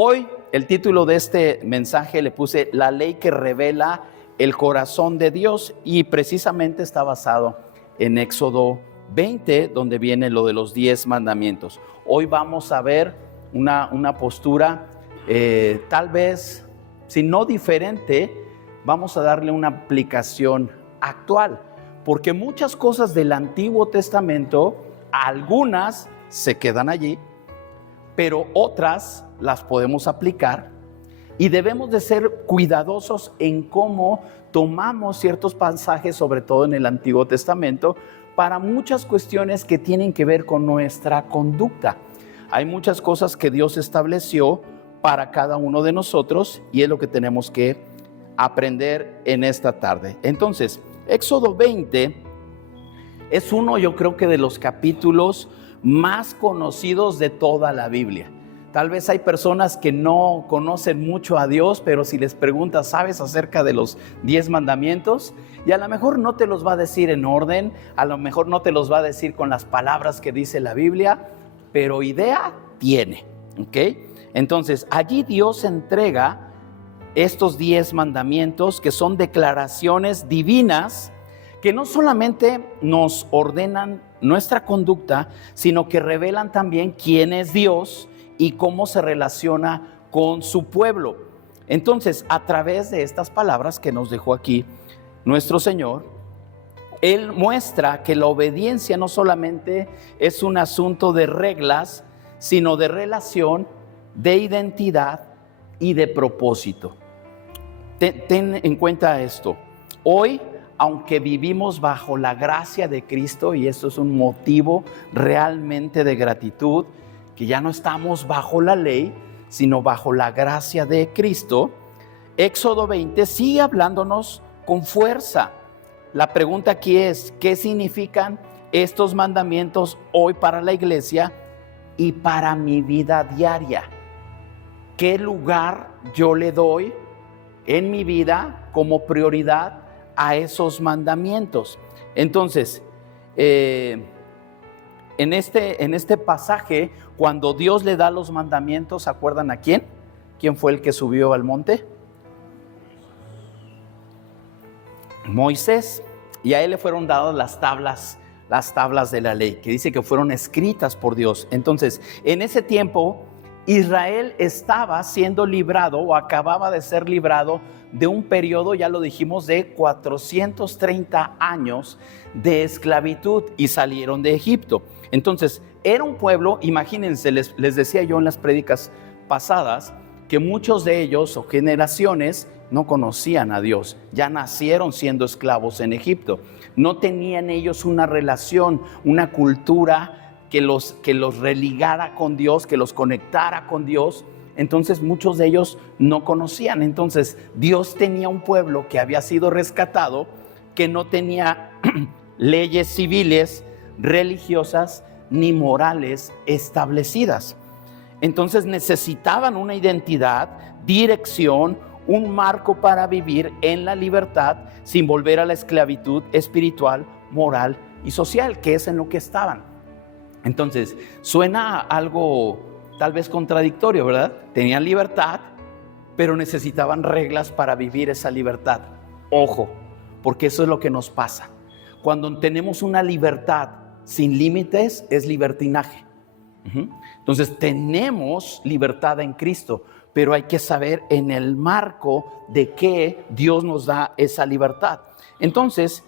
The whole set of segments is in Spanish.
Hoy el título de este mensaje le puse La ley que revela el corazón de Dios, y precisamente está basado en Éxodo 20, donde viene lo de los 10 mandamientos. Hoy vamos a ver una postura tal vez, si no diferente, vamos a darle una aplicación actual, porque muchas cosas del Antiguo Testamento, algunas se quedan allí, pero otras las podemos aplicar, y debemos de ser cuidadosos en cómo tomamos ciertos pasajes, sobre todo en el Antiguo Testamento, para muchas cuestiones que tienen que ver con nuestra conducta. Hay muchas cosas que Dios estableció para cada uno de nosotros, y es lo que tenemos que aprender en esta tarde. Entonces, Éxodo 20 es uno, yo creo que de los capítulos más conocidos de toda la Biblia. Tal vez hay personas que no conocen mucho a Dios, pero si les preguntas, ¿sabes acerca de los 10 mandamientos? Y a lo mejor no te los va a decir en orden, a lo mejor no te los va a decir con las palabras que dice la Biblia, pero idea tiene, ¿ok? Entonces, allí Dios entrega estos 10 mandamientos, que son declaraciones divinas, que no solamente nos ordenan nuestra conducta, sino que revelan también quién es Dios y cómo se relaciona con su pueblo. Entonces, a través de estas palabras que nos dejó aquí nuestro Señor, Él muestra que la obediencia no solamente es un asunto de reglas, sino de relación, de identidad y de propósito. Ten en cuenta esto. Hoy, aunque vivimos bajo la gracia de Cristo, y esto es un motivo realmente de gratitud, que ya no estamos bajo la ley, sino bajo la gracia de Cristo, Éxodo 20 sigue hablándonos con fuerza. La pregunta aquí es, ¿qué significan estos mandamientos hoy para la iglesia y para mi vida diaria? ¿Qué lugar yo le doy en mi vida como prioridad a esos mandamientos? Entonces, en este pasaje, cuando Dios le da los mandamientos, ¿se acuerdan a quién? ¿Quién fue el que subió al monte? Moisés. Y a él le fueron dadas las tablas de la ley, que dice que fueron escritas por Dios. Entonces, en ese tiempo, Israel estaba siendo librado, o acababa de ser librado, de un periodo, ya lo dijimos, de 430 años de esclavitud, y salieron de Egipto. Entonces, era un pueblo, imagínense, les decía yo en las prédicas pasadas, que muchos de ellos o generaciones no conocían a Dios, ya nacieron siendo esclavos en Egipto, no tenían ellos una relación, una cultura que los religara con Dios, que los conectara con Dios. Entonces muchos de ellos no conocían. Entonces Dios tenía un pueblo que había sido rescatado, que no tenía leyes civiles, religiosas ni morales establecidas. Entonces necesitaban una identidad, dirección, un marco para vivir en la libertad sin volver a la esclavitud espiritual, moral y social, que es en lo que estaban. Entonces, suena algo tal vez contradictorio, ¿verdad? Tenían libertad, pero necesitaban reglas para vivir esa libertad. Ojo, porque eso es lo que nos pasa. Cuando tenemos una libertad sin límites, es libertinaje. Entonces, tenemos libertad en Cristo, pero hay que saber en el marco de qué Dios nos da esa libertad. Entonces,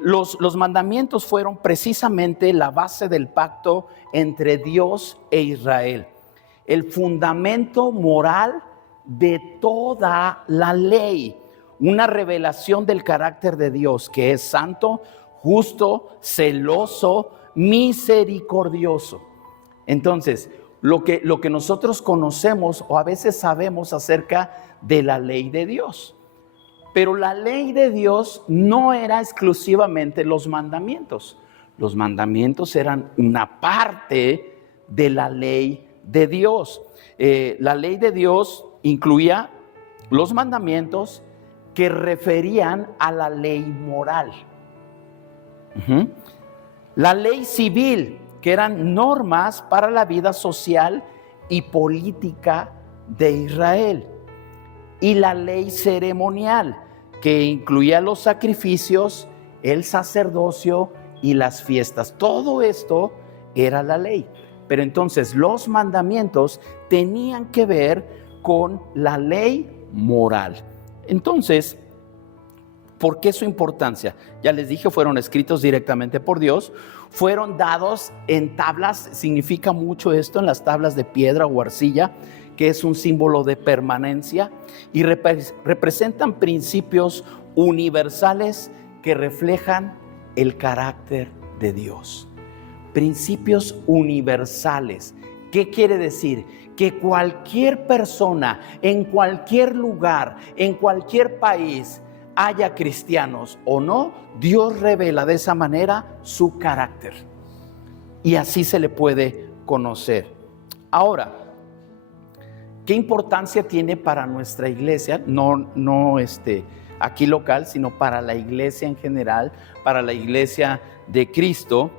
los mandamientos fueron precisamente la base del pacto entre Dios e Israel, el fundamento moral de toda la ley, una revelación del carácter de Dios, que es santo, justo, celoso, misericordioso. Entonces, lo que nosotros conocemos o a veces sabemos acerca de la ley de Dios. Pero la ley de Dios no era exclusivamente los mandamientos. Los mandamientos eran una parte de la ley de Dios. La ley de Dios incluía los mandamientos que referían a la ley moral. La ley civil, que eran normas para la vida social y política de Israel, y la ley ceremonial, que incluía los sacrificios, el sacerdocio y las fiestas. Todo esto era la ley. Pero entonces los mandamientos tenían que ver con la ley moral. Entonces, ¿por qué su importancia? Ya les dije, fueron escritos directamente por Dios, fueron dados en tablas, significa mucho esto, en las tablas de piedra o arcilla, que es un símbolo de permanencia, y representan principios universales que reflejan el carácter de Dios. Principios universales. ¿Qué quiere decir? Que cualquier persona, en cualquier lugar, en cualquier país, haya cristianos o no, Dios revela de esa manera su carácter. Y así se le puede conocer. Ahora, ¿qué importancia tiene para nuestra iglesia? No aquí local, sino para la iglesia en general, para la iglesia de Cristo,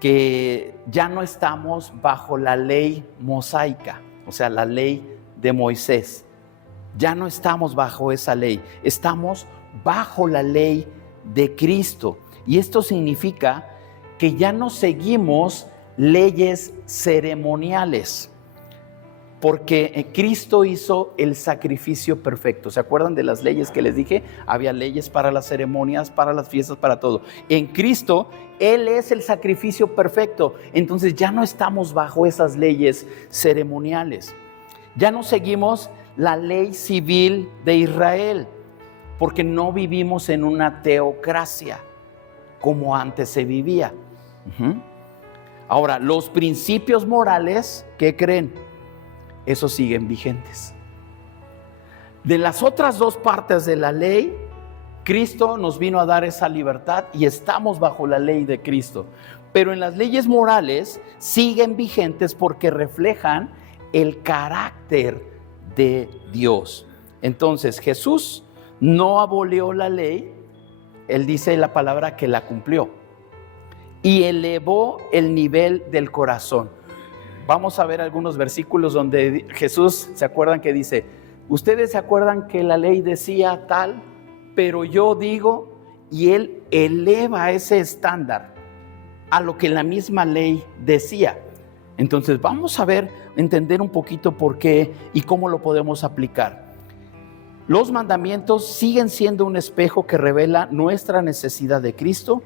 que ya no estamos bajo la ley mosaica, o sea, la ley de Moisés. Ya no estamos bajo esa ley, estamos bajo la ley de Cristo. Y esto significa que ya no seguimos leyes ceremoniales, porque Cristo hizo el sacrificio perfecto. ¿Se acuerdan de las leyes que les dije? Había leyes para las ceremonias, para las fiestas, para todo. En Cristo, Él es el sacrificio perfecto. Entonces ya no estamos bajo esas leyes ceremoniales. Ya no seguimos la ley civil de Israel, porque no vivimos en una teocracia como antes se vivía. Ahora, los principios morales, ¿qué creen? Esos siguen vigentes. De las otras dos partes de la ley, Cristo nos vino a dar esa libertad y estamos bajo la ley de Cristo. Pero en las leyes morales siguen vigentes porque reflejan el carácter de Dios. Entonces, Jesús no abolió la ley, Él dice la palabra que la cumplió y elevó el nivel del corazón. Vamos a ver algunos versículos donde Jesús, ¿se acuerdan que dice? Ustedes se acuerdan que la ley decía tal, pero yo digo, y Él eleva ese estándar a lo que la misma ley decía. Entonces vamos a ver, entender un poquito por qué y cómo lo podemos aplicar. Los mandamientos siguen siendo un espejo que revela nuestra necesidad de Cristo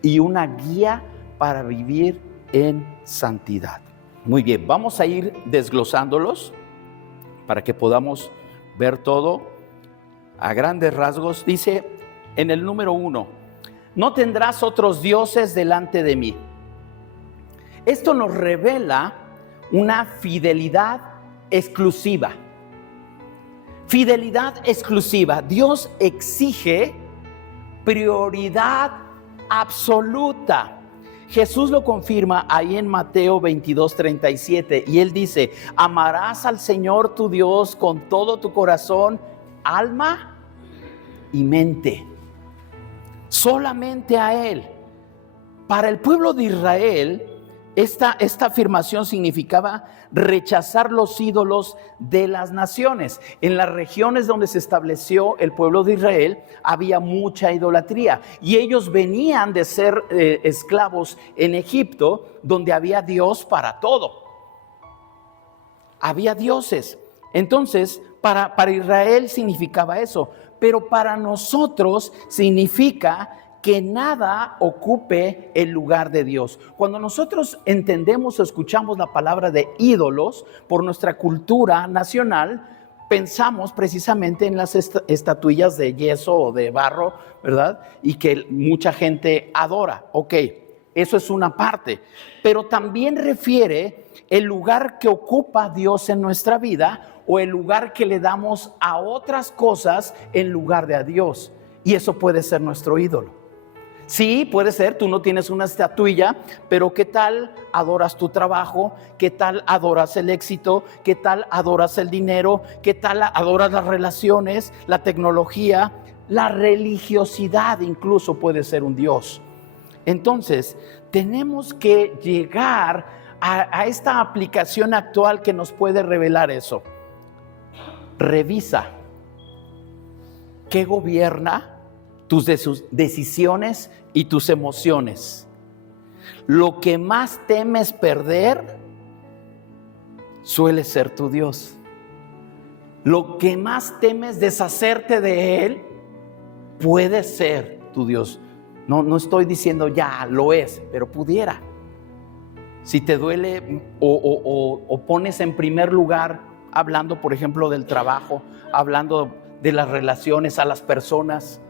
y una guía para vivir en santidad. Muy bien, vamos a ir desglosándolos para que podamos ver todo a grandes rasgos. Dice en el número 1, no tendrás otros dioses delante de mí. Esto nos revela una fidelidad exclusiva. Fidelidad exclusiva. Dios exige prioridad absoluta. Jesús lo confirma ahí en Mateo 22:37 y Él dice, amarás al Señor tu Dios con todo tu corazón, alma y mente. Solamente a Él. Para el pueblo de Israel, esta afirmación significaba rechazar los ídolos de las naciones. En las regiones donde se estableció el pueblo de Israel había mucha idolatría y ellos venían de ser esclavos en Egipto, donde había Dios para todo. Había dioses. Entonces, para Israel significaba eso, pero para nosotros significa que nada ocupe el lugar de Dios. Cuando nosotros entendemos o escuchamos la palabra de ídolos por nuestra cultura nacional, pensamos precisamente en las estatuillas de yeso o de barro, ¿verdad? Y que mucha gente adora. Ok, eso es una parte, pero también refiere el lugar que ocupa Dios en nuestra vida o el lugar que le damos a otras cosas en lugar de a Dios. Y eso puede ser nuestro ídolo. Sí, puede ser, tú no tienes una estatuilla, pero ¿qué tal adoras tu trabajo? ¿Qué tal adoras el éxito? ¿Qué tal adoras el dinero? ¿Qué tal adoras las relaciones, la tecnología? La religiosidad incluso puede ser un Dios. Entonces, tenemos que llegar a esta aplicación actual que nos puede revelar eso. revisa qué gobierna tus decisiones y tus emociones. Lo que más temes perder suele ser tu Dios. Lo que más temes deshacerte de Él puede ser tu Dios. No estoy diciendo ya lo es, pero pudiera. Si te duele o pones en primer lugar, hablando por ejemplo del trabajo, hablando de las relaciones a las personas,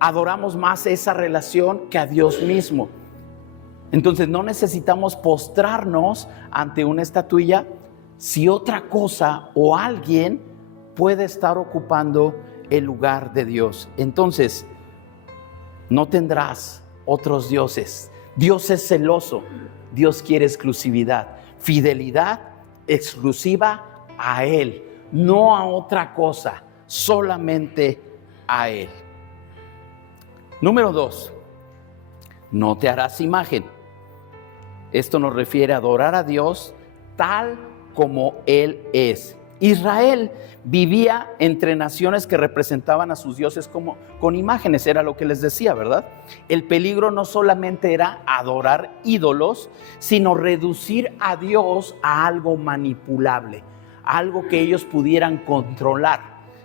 adoramos más esa relación que a Dios mismo. Entonces no necesitamos postrarnos ante una estatuilla si otra cosa o alguien puede estar ocupando el lugar de Dios. Entonces no tendrás otros dioses. Dios es celoso. Dios quiere exclusividad, fidelidad exclusiva a Él, no a otra cosa, solamente a Él. Número 2, no te harás imagen. Esto nos refiere a adorar a Dios tal como Él es. Israel vivía entre naciones que representaban a sus dioses como con imágenes, era lo que les decía, ¿verdad? El peligro no solamente era adorar ídolos, sino reducir a Dios a algo manipulable, algo que ellos pudieran controlar.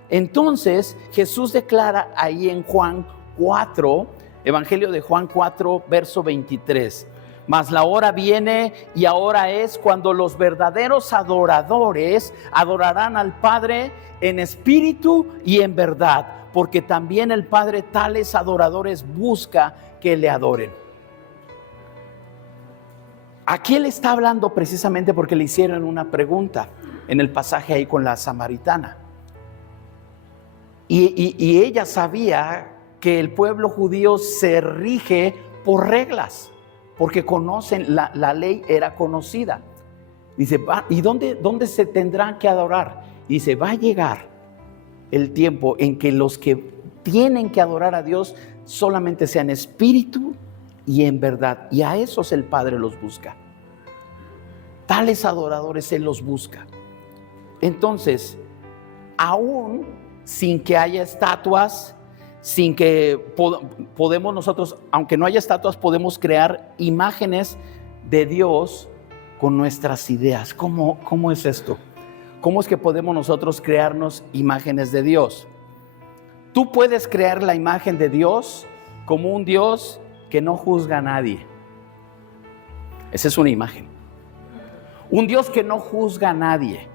Entonces Jesús declara ahí en Juan 4, Evangelio de Juan 4, verso 23. Mas la hora viene y ahora es cuando los verdaderos adoradores adorarán al Padre en espíritu y en verdad, porque también el Padre tales adoradores busca que le adoren. Aquí él está hablando precisamente porque le hicieron una pregunta en el pasaje ahí con la samaritana. Y ella sabía que el pueblo judío se rige por reglas, porque conocen, la ley era conocida. Dice, ¿y dónde se tendrán que adorar? Dice, va a llegar el tiempo en que los que tienen que adorar a Dios solamente sean espíritu y en verdad. Y a esos el Padre los busca. Tales adoradores Él los busca. Entonces, aún sin que haya estatuas, sin que podemos nosotros, aunque no haya estatuas, podemos crear imágenes de Dios con nuestras ideas. ¿Cómo es esto? ¿Cómo es que podemos nosotros crearnos imágenes de Dios? Tú puedes crear la imagen de Dios como un Dios que no juzga a nadie. Esa es una imagen. Un Dios que no juzga a nadie,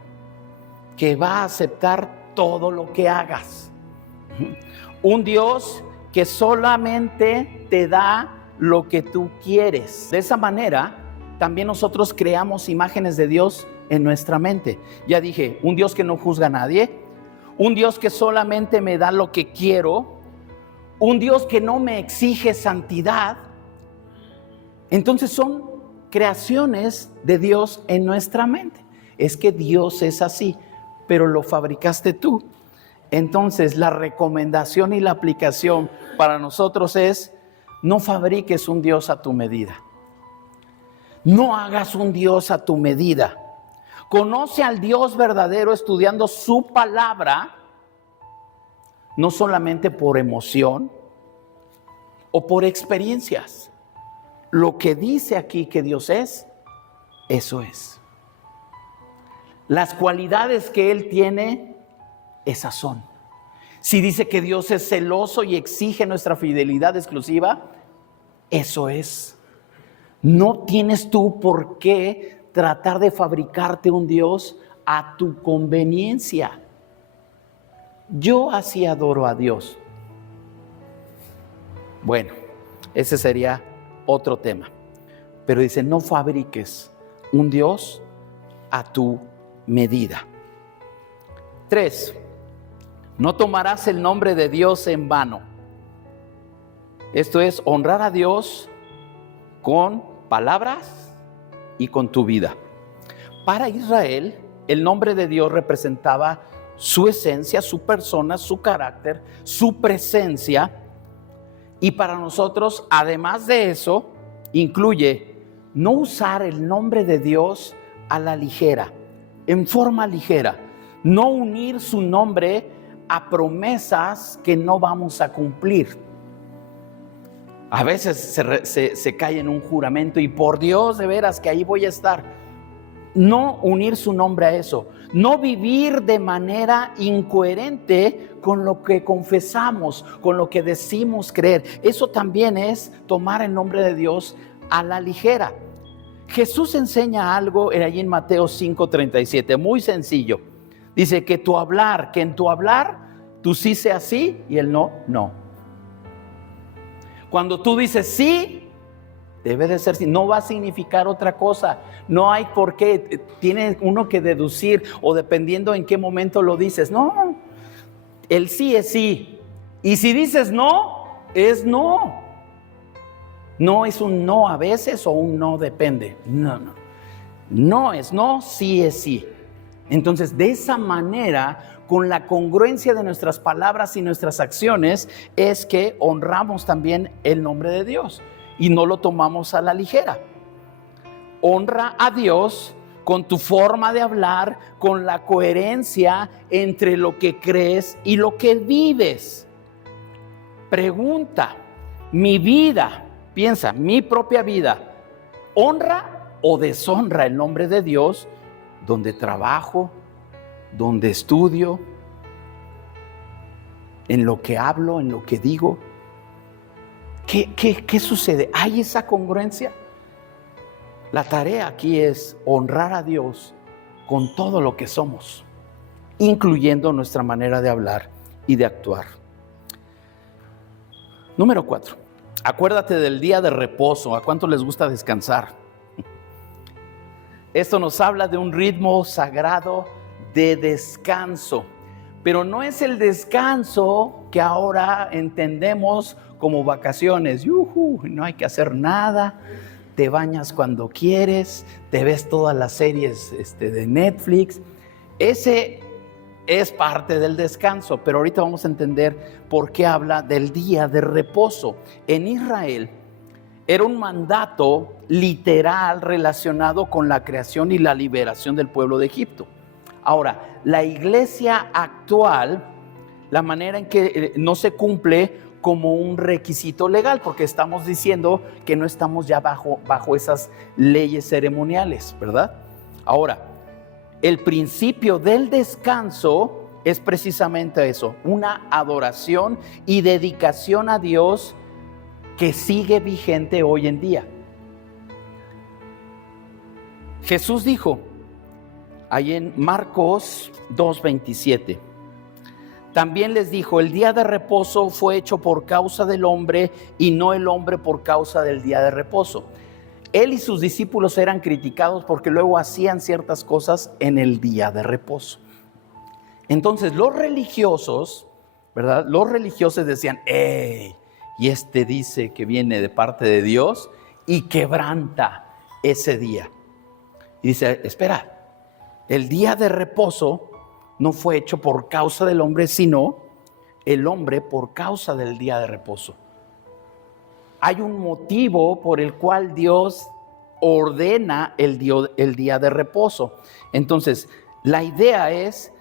que va a aceptar todo lo que hagas. Un Dios que solamente te da lo que tú quieres. De esa manera, también nosotros creamos imágenes de Dios en nuestra mente. Ya dije, un Dios que no juzga a nadie, un Dios que solamente me da lo que quiero, un Dios que no me exige santidad. Entonces son creaciones de Dios en nuestra mente. Es que Dios es así, pero lo fabricaste tú. Entonces la recomendación y la aplicación para nosotros es: no fabriques un Dios a tu medida. No hagas un Dios a tu medida. Conoce al Dios verdadero estudiando su palabra, no solamente por emoción o por experiencias. Lo que dice aquí que Dios es, eso es. Las cualidades que Él tiene, esas son. Si dice que Dios es celoso y exige nuestra fidelidad exclusiva, eso es. No tienes tú por qué tratar de fabricarte un Dios a tu conveniencia. Yo así adoro a Dios. Bueno, ese sería otro tema. Pero dice, no fabriques un Dios a tu medida. 3. No tomarás el nombre de Dios en vano. Esto es honrar a Dios con palabras y con tu vida. Para Israel, el nombre de Dios representaba su esencia, su persona, su carácter, su presencia. Y para nosotros, además de eso, incluye no usar el nombre de Dios a la ligera, en forma ligera. No unir su nombre a promesas que no vamos a cumplir. A veces se cae en un juramento y por Dios, de veras que ahí voy a estar. No unir su nombre a eso. No vivir de manera incoherente con lo que confesamos, con lo que decimos creer. Eso también es tomar el nombre de Dios a la ligera. Jesús enseña algo allí en Mateo 5:37, muy sencillo. Dice que en tu hablar, tú sí seas sí y el no, no. Cuando tú dices sí, debe de ser sí, no va a significar otra cosa. No hay por qué, tiene uno que deducir o dependiendo en qué momento lo dices. No, el sí es sí. Y si dices no, es no. No es un no a veces o un no depende. No. No es no, sí es sí. Entonces, de esa manera, con la congruencia de nuestras palabras y nuestras acciones, es que honramos también el nombre de Dios y no lo tomamos a la ligera. Honra a Dios con tu forma de hablar, con la coherencia entre lo que crees y lo que vives. Pregunta, mi vida, piensa, mi propia vida, ¿honra o deshonra el nombre de Dios donde trabajo, donde estudio, en lo que hablo, en lo que digo? ¿Qué sucede? ¿Hay esa congruencia? La tarea aquí es honrar a Dios con todo lo que somos, incluyendo nuestra manera de hablar y de actuar. Número 4. Acuérdate del día de reposo. ¿A cuánto les gusta descansar? Esto nos habla de un ritmo sagrado de descanso, pero no es el descanso que ahora entendemos como vacaciones. No hay que hacer nada, te bañas cuando quieres, te ves todas las series de Netflix. Ese es parte del descanso, pero ahorita vamos a entender por qué habla del día de reposo. En Israel era un mandato literal relacionado con la creación y la liberación del pueblo de Egipto. Ahora, la iglesia actual, la manera en que no se cumple como un requisito legal, porque estamos diciendo que no estamos ya bajo esas leyes ceremoniales, ¿verdad? Ahora, el principio del descanso es precisamente eso, una adoración y dedicación a Dios que sigue vigente hoy en día. Jesús dijo ahí en Marcos 2:27, también les dijo, el día de reposo fue hecho por causa del hombre y no el hombre por causa del día de reposo. Él y sus discípulos eran criticados porque luego hacían ciertas cosas en el día de reposo. Entonces los religiosos, ¿verdad? Los religiosos decían, y dice que viene de parte de Dios y quebranta ese día. Y dice, espera, el día de reposo no fue hecho por causa del hombre, sino el hombre por causa del día de reposo. Hay un motivo por el cual Dios ordena el día de reposo. Entonces, la idea es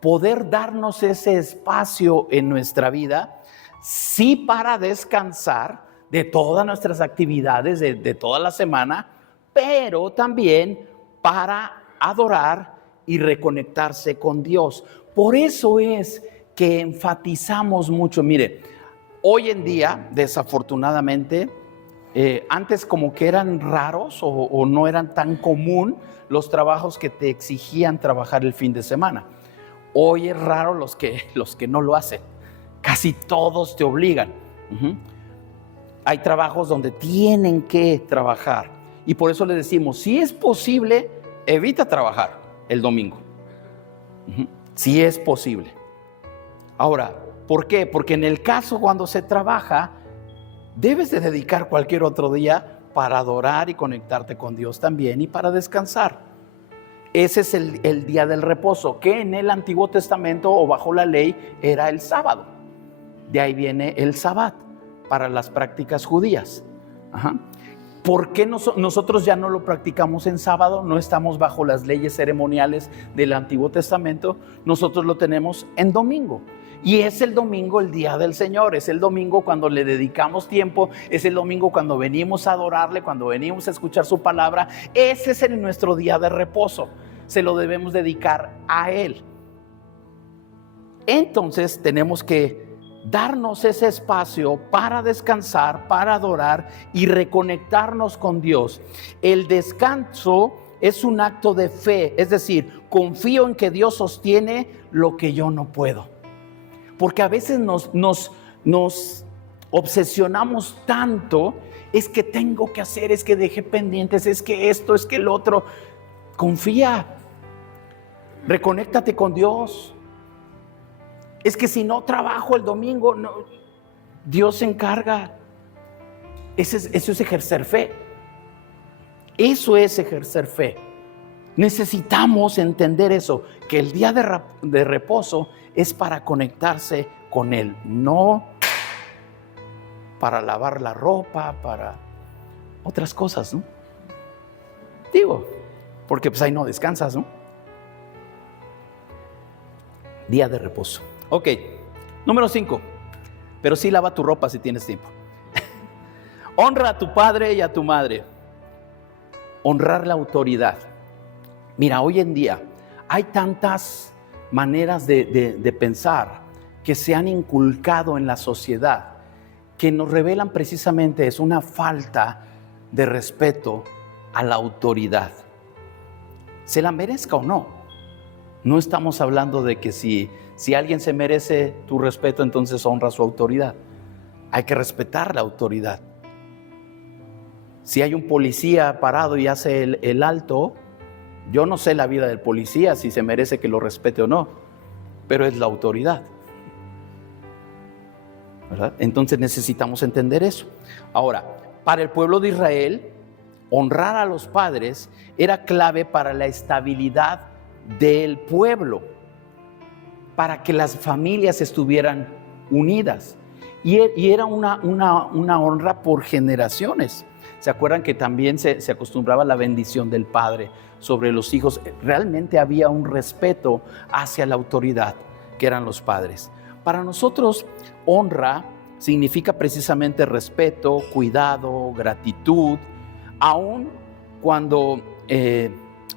poder darnos ese espacio en nuestra vida, sí, para descansar de todas nuestras actividades de toda la semana, pero también para adorar y reconectarse con Dios. Por eso es que enfatizamos mucho. Mire, hoy en día, desafortunadamente, antes como que eran raros o no eran tan común los trabajos que te exigían trabajar el fin de semana. Hoy es raro los que no lo hacen. Casi todos te obligan. Hay trabajos donde tienen que trabajar. Y por eso le decimos, si es posible, evita trabajar el domingo. Si es posible. Ahora, ¿por qué? Porque en el caso cuando se trabaja, debes de dedicar cualquier otro día para adorar y conectarte con Dios también y para descansar. Ese es el día del reposo, que en el Antiguo Testamento o bajo la ley era el sábado. De ahí viene el Sabbat para las prácticas judías. ¿Por qué nosotros ya no lo practicamos en sábado? No estamos bajo las leyes ceremoniales del Antiguo Testamento. Nosotros lo tenemos en domingo. Y es el domingo el día del Señor. Es el domingo cuando le dedicamos tiempo. Es el domingo cuando venimos a adorarle, cuando venimos a escuchar su palabra. Ese es nuestro día de reposo. Se lo debemos dedicar a Él. Entonces tenemos que darnos ese espacio para descansar, para adorar y reconectarnos con Dios. El descanso es un acto de fe, es decir, confío en que Dios sostiene lo que yo no puedo. Porque a veces nos obsesionamos tanto, es que tengo que hacer, es que dejé pendientes, es que esto, es que el otro. Confía, reconéctate con Dios. Es que si no trabajo el domingo, no, Dios se encarga. Eso es ejercer fe. Eso es ejercer fe. Necesitamos entender eso, que el día de reposo es para conectarse con Él, no para lavar la ropa, para otras cosas, ¿no? Digo, porque pues ahí no descansas, ¿no? Día de reposo. Ok, número 5, pero sí lava tu ropa si tienes tiempo. Honra a tu padre y a tu madre. Honrar la autoridad. Mira, hoy en día hay tantas maneras de pensar que se han inculcado en la sociedad que nos revelan precisamente es una falta de respeto a la autoridad. Se la merezca o no. No estamos hablando de que si alguien se merece tu respeto, entonces honra su autoridad. Hay que respetar la autoridad. Si hay un policía parado y hace el alto, yo no sé la vida del policía, si se merece que lo respete o no, pero es la autoridad, ¿verdad? Entonces necesitamos entender eso. Ahora, para el pueblo de Israel, honrar a los padres era clave para la estabilidad del pueblo, para que las familias estuvieran unidas. Y era una honra por generaciones. ¿Se acuerdan que también se acostumbraba la bendición del padre sobre los hijos? Realmente había un respeto hacia la autoridad, que eran los padres. Para nosotros, honra significa precisamente respeto, cuidado, gratitud, aun cuando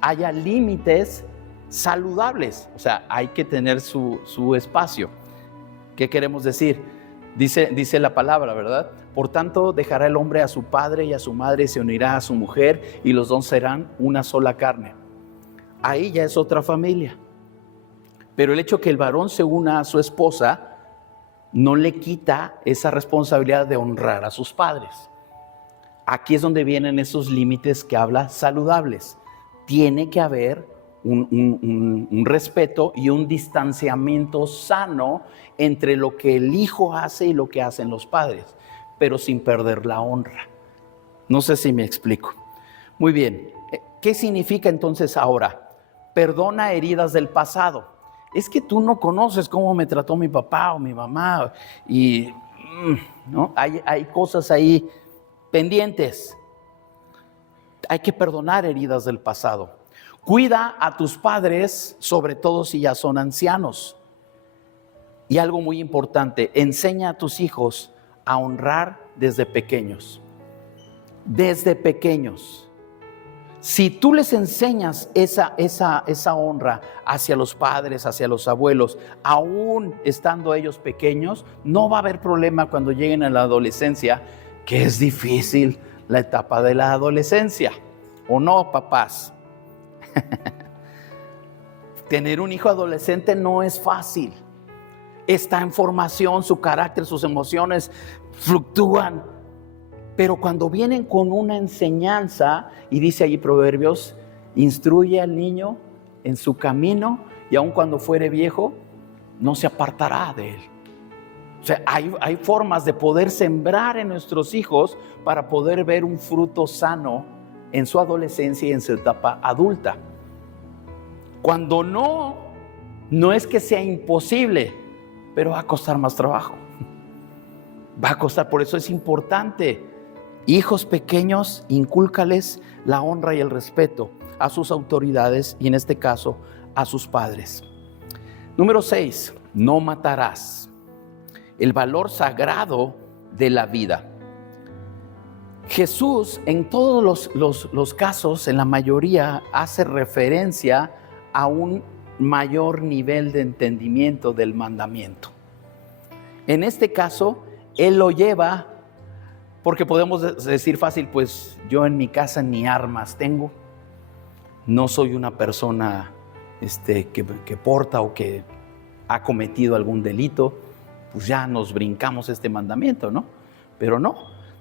haya límites saludables. O sea, hay que tener su espacio. ¿Qué queremos decir? Dice la palabra, ¿verdad? Por tanto, dejará el hombre a su padre y a su madre, y se unirá a su mujer, y los dos serán una sola carne. Ahí ya es otra familia. Pero el hecho que el varón se una a su esposa no le quita esa responsabilidad de honrar a sus padres. Aquí es donde vienen esos límites que habla saludables. Tiene que haber un respeto y un distanciamiento sano entre lo que el hijo hace y lo que hacen los padres, pero sin perder la honra. No sé si me explico. Muy bien, ¿qué significa entonces ahora? Perdona heridas del pasado. Es que tú no conoces cómo me trató mi papá o mi mamá y ¿no? Hay cosas ahí pendientes. Hay que perdonar heridas del pasado. Cuida a tus padres, sobre todo si ya son ancianos. Y algo muy importante, enseña a tus hijos a honrar desde pequeños. Desde pequeños. Si tú les enseñas esa honra hacia los padres, hacia los abuelos, aún estando ellos pequeños, no va a haber problema cuando lleguen a la adolescencia, que es difícil la etapa de la adolescencia. ¿O no, papás? Tener un hijo adolescente no es fácil. Está en formación, su carácter, sus emociones fluctúan. Pero cuando vienen con una enseñanza, y dice allí Proverbios, instruye al niño en su camino, y aun cuando fuere viejo, no se apartará de él. O sea, hay formas de poder sembrar en nuestros hijos para poder ver un fruto sano en su adolescencia y en su etapa adulta. Cuando no es que sea imposible, pero va a costar más trabajo. Va a costar, por eso es importante Hijos pequeños, incúlcales la honra y el respeto a sus autoridades y en este caso a sus padres. Número 6, no matarás. El valor sagrado de la vida. Jesús en todos los casos, en la mayoría, hace referencia a un mayor nivel de entendimiento del mandamiento. En este caso, Él lo lleva, porque podemos decir fácil, pues yo en mi casa ni armas tengo, no soy una persona que porta o que ha cometido algún delito, pues ya nos brincamos este mandamiento, ¿no? Pero no,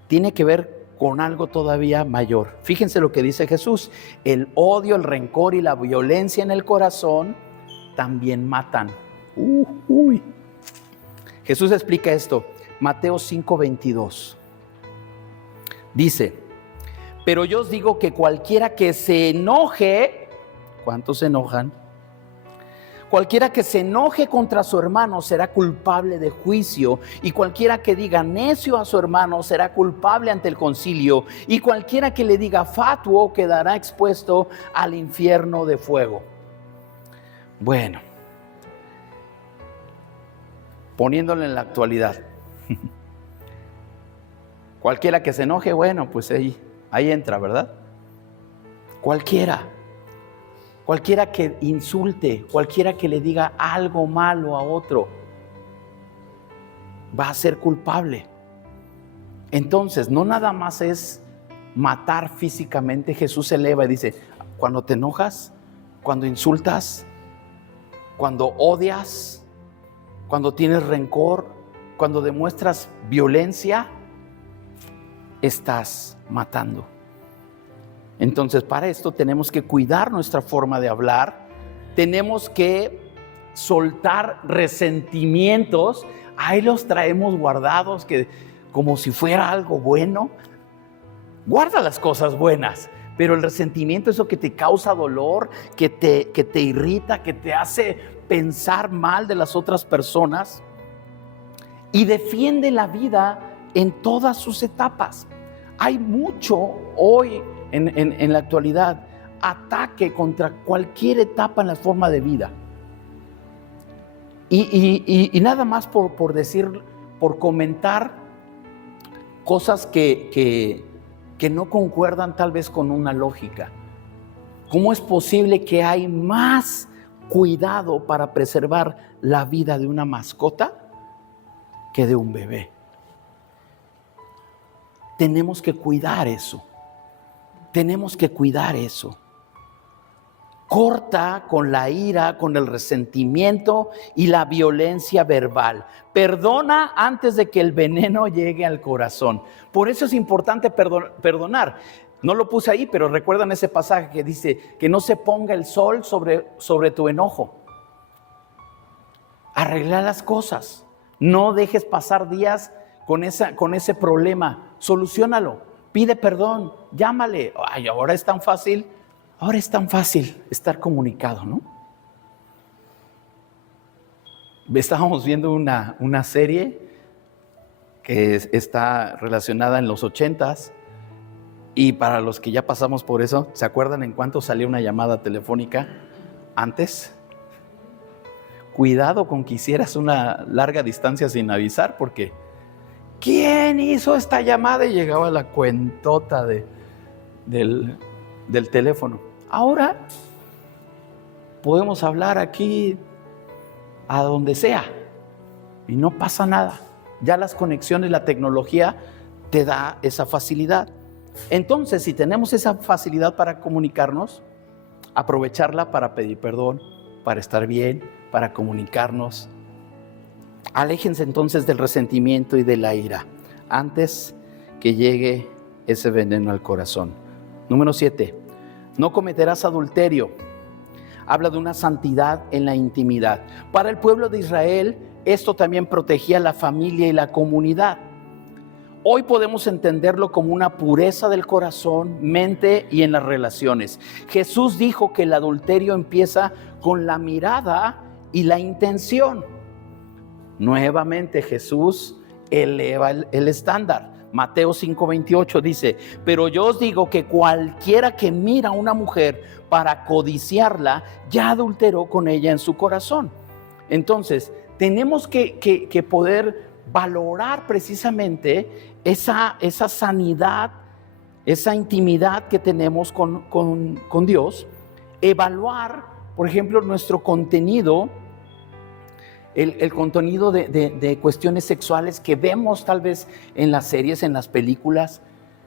tiene que ver con algo todavía mayor. Fíjense lo que dice Jesús: el odio, el rencor y la violencia en el corazón también matan. Jesús explica esto, Mateo 5:22. Dice: pero yo os digo que cualquiera que se enoje, ¿cuántos se enojan? Cualquiera que se enoje contra su hermano será culpable de juicio, y cualquiera que diga necio a su hermano será culpable ante el concilio, y cualquiera que le diga fatuo quedará expuesto al infierno de fuego. Bueno, poniéndolo en la actualidad, cualquiera que se enoje, bueno, pues ahí entra, ¿verdad? Cualquiera que insulte, cualquiera que le diga algo malo a otro, va a ser culpable. Entonces, no nada más es matar físicamente. Jesús eleva y dice: cuando te enojas, cuando insultas, cuando odias, cuando tienes rencor, cuando demuestras violencia, estás matando. Entonces, para esto tenemos que cuidar nuestra forma de hablar, tenemos que soltar resentimientos. Ahí los traemos guardados, que como si fuera algo bueno. Guarda las cosas buenas, pero el resentimiento, eso que te causa dolor, que te irrita, que te hace pensar mal de las otras personas, y defiende la vida en todas sus etapas. Hay mucho hoy en la actualidad, ataque contra cualquier etapa en la forma de vida. Y nada más por decir, por comentar cosas que no concuerdan tal vez con una lógica. ¿Cómo es posible que hay más cuidado para preservar la vida de una mascota que de un bebé? Tenemos que cuidar eso. Tenemos que cuidar eso. Corta con la ira, con el resentimiento y la violencia verbal. Perdona antes de que el veneno llegue al corazón. Por eso es importante perdonar. No lo puse ahí, pero recuerdan ese pasaje que dice que no se ponga el sol sobre tu enojo. Arregla las cosas. No dejes pasar días con ese problema. Soluciónalo. Pide perdón, llámale. Ay, ahora es tan fácil estar comunicado, ¿no? Estábamos viendo una serie que está relacionada en los 80s, y para los que ya pasamos por eso, ¿se acuerdan en cuánto salía una llamada telefónica antes? Cuidado con que hicieras una larga distancia sin avisar, porque ¿quién hizo esta llamada? Y llegaba la cuentota del teléfono. Ahora podemos hablar aquí a donde sea y no pasa nada. Ya las conexiones, la tecnología te da esa facilidad. Entonces, si tenemos esa facilidad para comunicarnos, aprovecharla para pedir perdón, para estar bien, para comunicarnos. Aléjense entonces del resentimiento y de la ira antes que llegue ese veneno al corazón. Número 7, no cometerás adulterio. Habla de una santidad en la intimidad. Para el pueblo de Israel, esto también protegía la familia y la comunidad. Hoy podemos entenderlo como una pureza del corazón, mente y en las relaciones. Jesús dijo que el adulterio empieza con la mirada y la intención. Nuevamente Jesús eleva el estándar. Mateo 5:28 dice: pero yo os digo que cualquiera que mira a una mujer para codiciarla, ya adulteró con ella en su corazón. Entonces, tenemos que poder valorar precisamente esa sanidad, esa intimidad que tenemos con Dios, evaluar, por ejemplo, nuestro contenido, el contenido de cuestiones sexuales que vemos tal vez en las series, en las películas.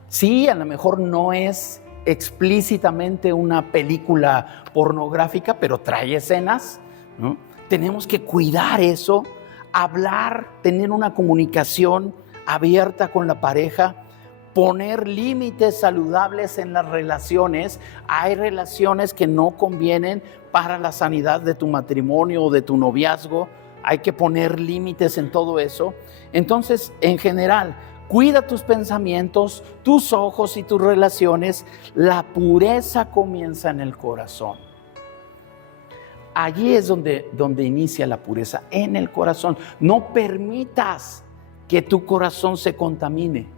Sí, a lo mejor no es explícitamente una película pornográfica, pero trae escenas, ¿no? Tenemos que cuidar eso, hablar, tener una comunicación abierta con la pareja, poner límites saludables en las relaciones. Hay relaciones que no convienen para la sanidad de tu matrimonio o de tu noviazgo. Hay que poner límites en todo eso. Entonces, en general, cuida tus pensamientos, tus ojos y tus relaciones. La pureza comienza en el corazón. Allí es donde inicia la pureza, en el corazón. No permitas que tu corazón se contamine,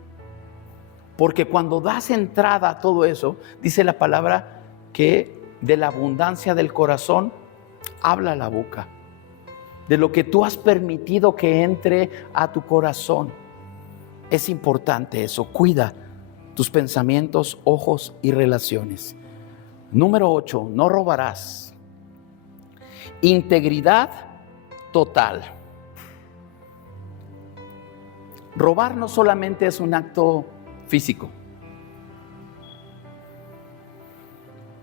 porque cuando das entrada a todo eso, dice la palabra que de la abundancia del corazón habla la boca. De lo que tú has permitido que entre a tu corazón. Es importante eso. Cuida tus pensamientos, ojos y relaciones. Número 8, no robarás. Integridad total. Robar no solamente es un acto físico.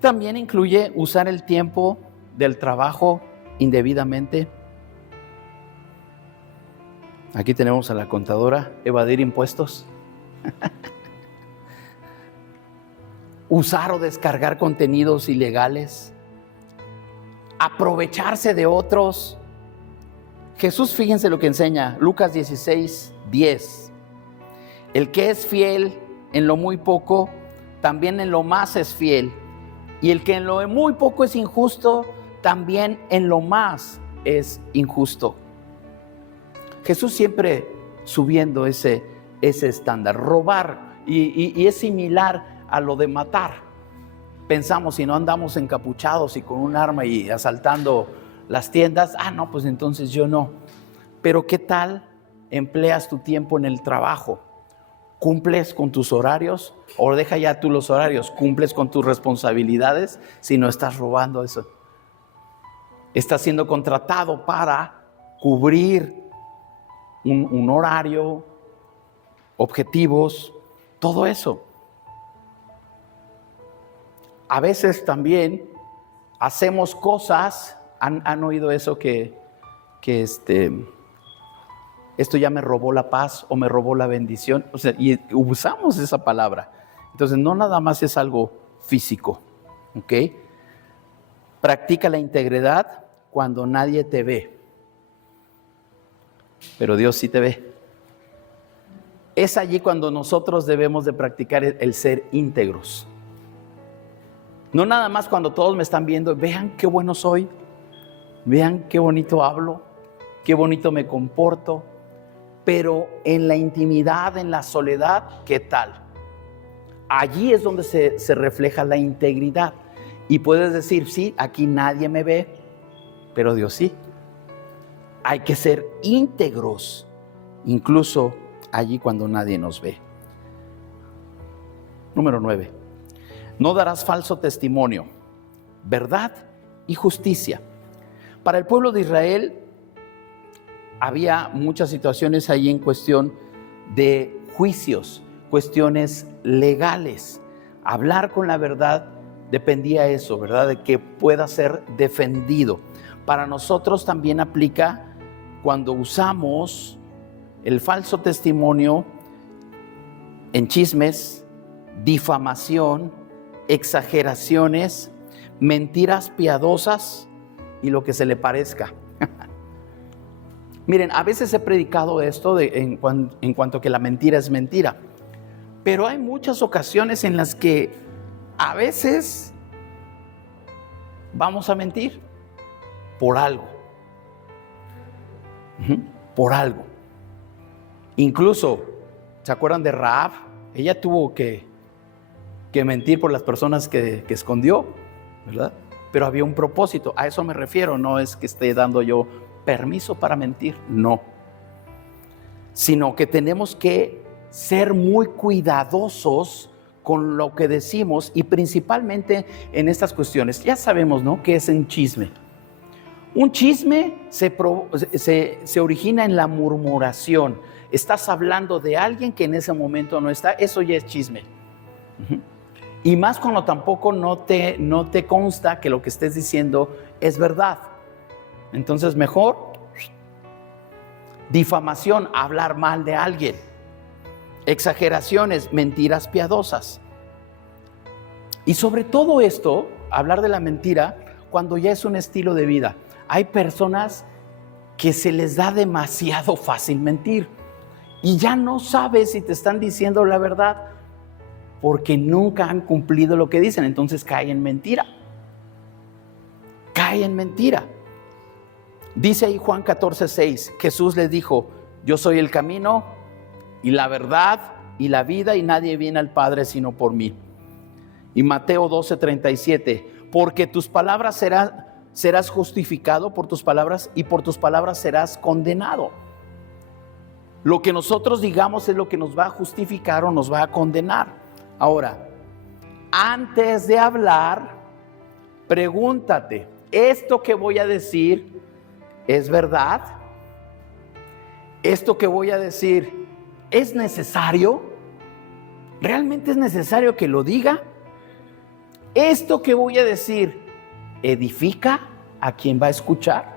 También incluye usar el tiempo del trabajo indebidamente. Aquí tenemos a la contadora: evadir impuestos. Usar o descargar contenidos ilegales. Aprovecharse de otros. Jesús, fíjense lo que enseña, Lucas 16:10. El que es fiel en lo muy poco, también en lo más es fiel. Y el que en lo muy poco es injusto, también en lo más es injusto. Jesús siempre subiendo ese estándar. Robar, y es similar a lo de matar. Pensamos, si no andamos encapuchados y con un arma y asaltando las tiendas, no, pues entonces yo no. Pero ¿qué tal empleas tu tiempo en el trabajo? ¿Cumples con tus horarios? O deja ya tú los horarios, ¿cumples con tus responsabilidades? Si no estás robando eso. Estás siendo contratado para cubrir un horario, objetivos, todo eso. A veces también hacemos cosas, han oído eso que esto ya me robó la paz o me robó la bendición. O sea, y usamos esa palabra. Entonces, no nada más es algo físico, ¿ok? Practica la integridad cuando nadie te ve, pero Dios sí te ve. Es allí cuando nosotros debemos de practicar el ser íntegros. No nada más cuando todos me están viendo, vean qué bueno soy, vean qué bonito hablo, qué bonito me comporto, pero en la intimidad, en la soledad, ¿qué tal? Allí es donde se refleja la integridad. Y puedes decir, sí, aquí nadie me ve, pero Dios sí. Hay que ser íntegros, incluso allí cuando nadie nos ve. Número 9. No darás falso testimonio, verdad y justicia. Para el pueblo de Israel había muchas situaciones ahí en cuestión de juicios, cuestiones legales. Hablar con la verdad dependía de eso, ¿verdad? De que pueda ser defendido. Para nosotros también aplica cuando usamos el falso testimonio en chismes, difamación, exageraciones, mentiras piadosas y lo que se le parezca. Miren, a veces he predicado esto en cuanto que la mentira es mentira, pero hay muchas ocasiones en las que a veces vamos a mentir por algo. Por algo. Incluso ¿Se acuerdan de Rahab? Ella tuvo que mentir por las personas que escondió, ¿verdad? Pero había un propósito, a eso me refiero, no es que esté dando yo permiso para mentir, no. Sino que tenemos que ser muy cuidadosos con lo que decimos y principalmente en estas cuestiones. Ya sabemos, ¿no?, qué es un chisme. Un chisme se origina en la murmuración. Estás hablando de alguien que en ese momento no está, eso ya es chisme. Y más cuando tampoco no te consta que lo que estés diciendo es verdad. Entonces mejor difamación, hablar mal de alguien. Exageraciones, mentiras piadosas. Y sobre todo esto, hablar de la mentira cuando ya es un estilo de vida. Hay personas que se les da demasiado fácil mentir y ya no sabes si te están diciendo la verdad porque nunca han cumplido lo que dicen, entonces cae en mentira. Cae en mentira. Dice ahí Juan 14:6, Jesús les dijo, yo soy el camino y la verdad y la vida y nadie viene al Padre sino por mí. Y Mateo 12:37, porque tus palabras serás justificado por tus palabras y por tus palabras serás condenado. Lo que nosotros digamos es lo que nos va a justificar o nos va a condenar. Ahora, antes de hablar, pregúntate, ¿esto que voy a decir es verdad? ¿Esto que voy a decir es necesario? ¿Realmente es necesario que lo diga? ¿Esto que voy a decir edifica a quien va a escuchar?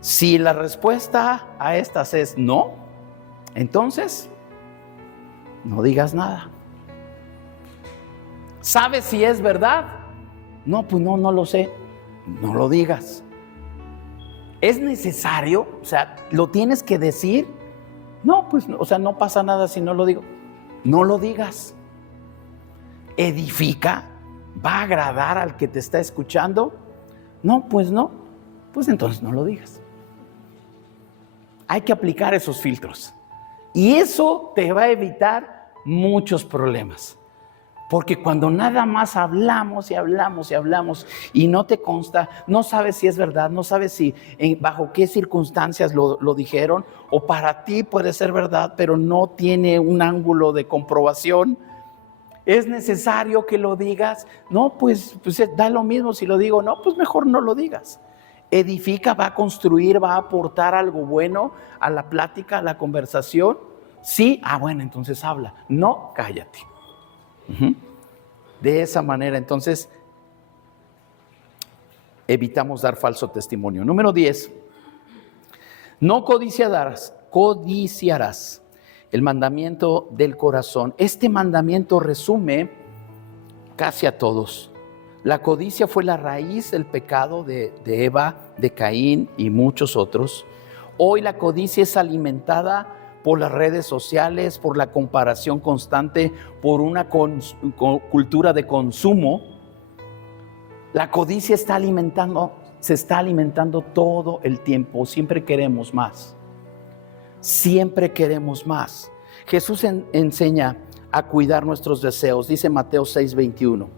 Si la respuesta a estas es no, entonces no digas nada. ¿Sabes si es verdad? No, pues no lo sé. No lo digas. ¿Es necesario? O sea, ¿lo tienes que decir? No, pues, o sea, no pasa nada si no lo digo. No lo digas. ¿Edifica? ¿Va a agradar al que te está escuchando? No. Pues entonces no lo digas. Hay que aplicar esos filtros. Y eso te va a evitar muchos problemas. Porque cuando nada más hablamos y no te consta, no sabes si es verdad, no sabes si bajo qué circunstancias lo dijeron, o para ti puede ser verdad, pero no tiene un ángulo de comprobación. ¿Es necesario que lo digas? No, pues da lo mismo si lo digo. No, pues mejor no lo digas. Edifica, va a construir, va a aportar algo bueno a la plática, a la conversación. Sí, bueno, entonces habla. No, cállate. De esa manera, entonces, evitamos dar falso testimonio. Número 10. No codiciarás el mandamiento del corazón. Este mandamiento resume casi a todos. La codicia fue la raíz del pecado de Eva, de Caín y muchos otros. Hoy la codicia es alimentada por las redes sociales, por la comparación constante, por una cultura de consumo. La codicia se está alimentando todo el tiempo. Siempre queremos más. Siempre queremos más. Jesús enseña a cuidar nuestros deseos. Dice Mateo 6:21.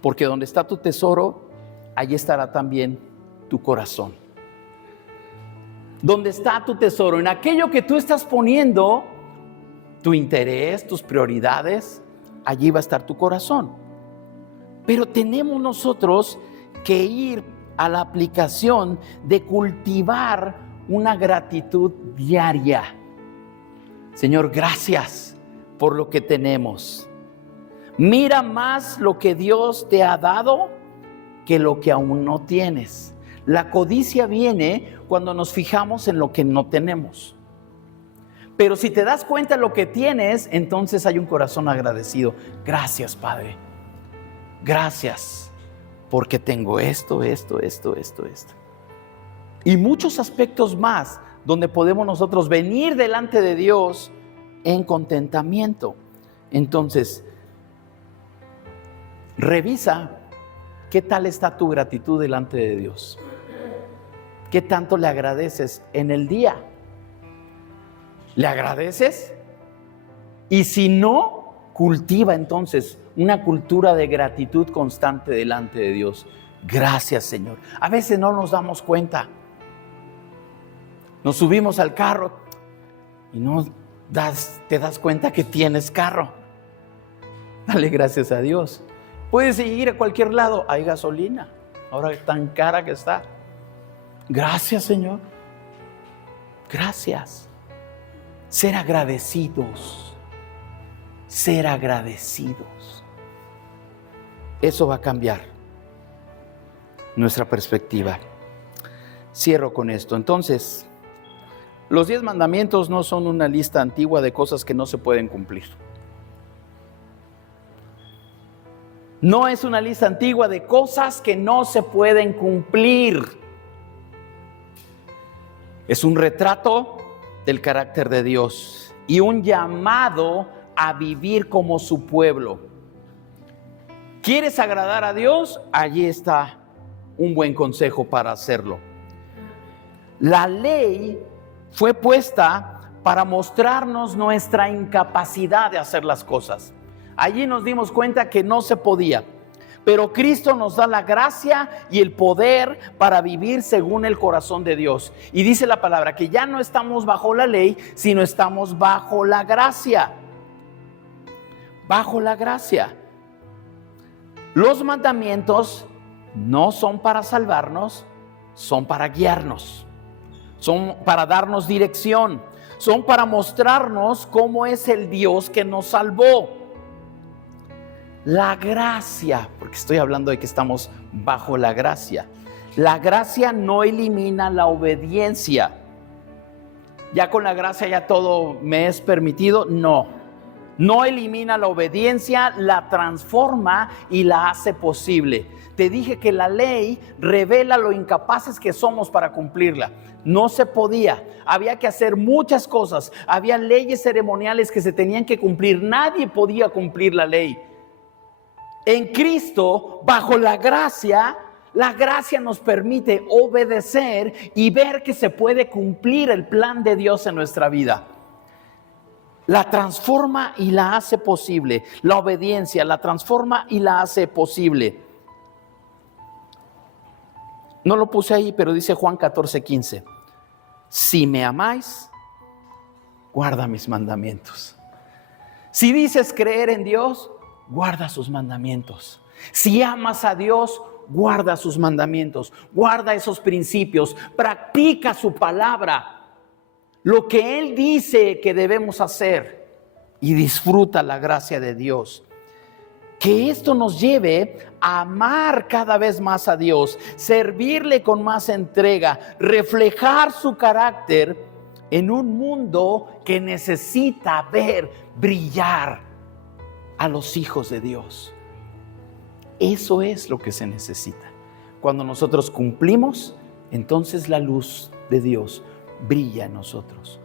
Porque donde está tu tesoro, allí estará también tu corazón. ¿Dónde está tu tesoro? En aquello que tú estás poniendo tu interés, tus prioridades, allí va a estar tu corazón. Pero tenemos nosotros que ir a la aplicación de cultivar una gratitud diaria. Señor, gracias por lo que tenemos. Mira más lo que Dios te ha dado que lo que aún no tienes. La codicia viene cuando nos fijamos en lo que no tenemos. Pero si te das cuenta de lo que tienes, entonces hay un corazón agradecido. Gracias, Padre. Gracias, porque tengo esto. Y muchos aspectos más donde podemos nosotros venir delante de Dios en contentamiento. Entonces, revisa qué tal está tu gratitud delante de Dios. ¿Qué tanto le agradeces en el día? ¿Le agradeces? Y si no, cultiva entonces una cultura de gratitud constante delante de Dios. Gracias, Señor. A veces no nos damos cuenta. Nos subimos al carro y no te das cuenta que tienes carro. Dale gracias a Dios. Puedes ir a cualquier lado, hay gasolina. Ahora tan cara que está. Gracias, Señor. Gracias. Ser agradecidos. Ser agradecidos. Eso va a cambiar nuestra perspectiva. Cierro con esto. Entonces, los 10 mandamientos no son una lista antigua de cosas que no se pueden cumplir. No es una lista antigua de cosas que no se pueden cumplir. Es un retrato del carácter de Dios y un llamado a vivir como su pueblo. ¿Quieres agradar a Dios? Allí está un buen consejo para hacerlo. La ley fue puesta para mostrarnos nuestra incapacidad de hacer las cosas. Allí nos dimos cuenta que no se podía, pero Cristo nos da la gracia y el poder para vivir según el corazón de Dios. Y dice la palabra que ya no estamos bajo la ley, sino estamos bajo la gracia. Bajo la gracia. Los mandamientos no son para salvarnos, son para guiarnos. Son para darnos dirección, son para mostrarnos cómo es el Dios que nos salvó. La gracia, porque estoy hablando de que estamos bajo la gracia. La gracia no elimina la obediencia. Ya con la gracia ya todo me es permitido. No elimina la obediencia, la transforma y la hace posible. Te dije que la ley revela lo incapaces que somos para cumplirla. No se podía, había que hacer muchas cosas, había leyes ceremoniales que se tenían que cumplir, nadie podía cumplir la ley. En Cristo, bajo la gracia nos permite obedecer y ver que se puede cumplir el plan de Dios en nuestra vida. La transforma y la hace posible. La obediencia la transforma y la hace posible. No lo puse ahí, pero dice Juan 14:15. Si me amáis, guarda mis mandamientos. Si dices creer en Dios, guarda sus mandamientos. Si amas a Dios, guarda sus mandamientos. Guarda esos principios. Practica su palabra. Lo que Él dice que debemos hacer. Y disfruta la gracia de Dios. Que esto nos lleve a amar cada vez más a Dios, servirle con más entrega, reflejar su carácter en un mundo que necesita ver brillar a los hijos de Dios. Eso es lo que se necesita. Cuando nosotros cumplimos, entonces la luz de Dios brilla en nosotros.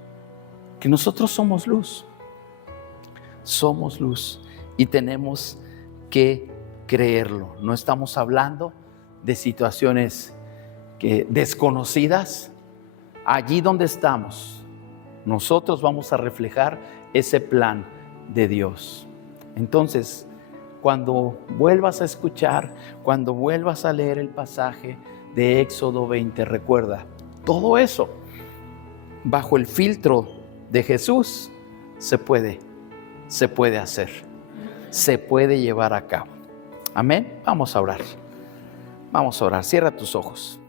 Que nosotros somos luz. Somos luz y tenemos que creerlo. No estamos hablando de situaciones desconocidas. Allí donde estamos, nosotros vamos a reflejar ese plan de Dios. Entonces, cuando vuelvas a escuchar, cuando vuelvas a leer el pasaje de Éxodo 20, recuerda, todo eso, bajo el filtro de Jesús, se puede hacer. Se puede llevar a cabo. Amén. Vamos a orar. Cierra tus ojos.